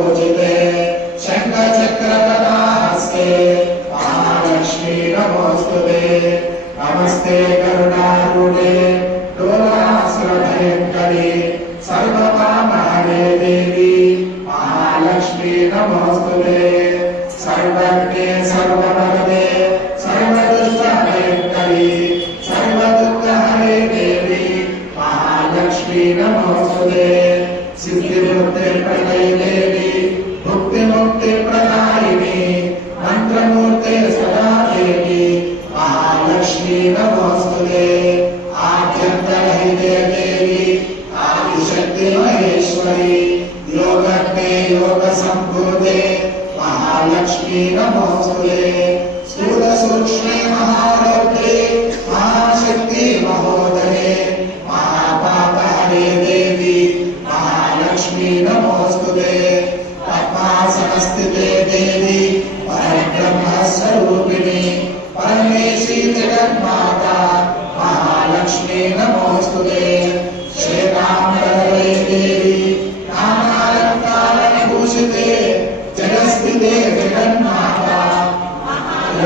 पूजिते शङ्खचक्रगदाहस्ते महालक्ष्मी नमोऽस्तुते नमस्ते करुणारूढे डोलासुरभयङ्करी सर्वकामहरे देवी महालक्ष्मी नमोऽस्तुते सर्वज्ञे सर्ववरदे सर्वदुष्टभयङ्करी सर्वदुःखहरे देवी महालक्ष्मी नमोऽस्तुते सिद्धिमुक्तिप्रदे देवी भुक्तिमुक्तिप्रदायिनी मंत्रमूर्ते सदा देवी महालक्ष्मी नमोऽस्तुते आद्यन्तरहिते देवी आदिशक्ति महेश्वरी योगज्ञे योगसम्भूते महालक्ष्मी नमोऽस्तुते स्थूलसूक्ष्मे महारौद्रे महाशक्ति महोदये महापापहरे देवी महालक्ष्मी नमोऽस्तुते पद्मासनस्थिते देवी परब्रह्मस्वरूपिणी परमेशी जगन्माता महालक्ष्मी नमोऽस्तुते श्वेताम्बरे देवी नानालङ्कारभूषिते जगस्थिते जगन्माता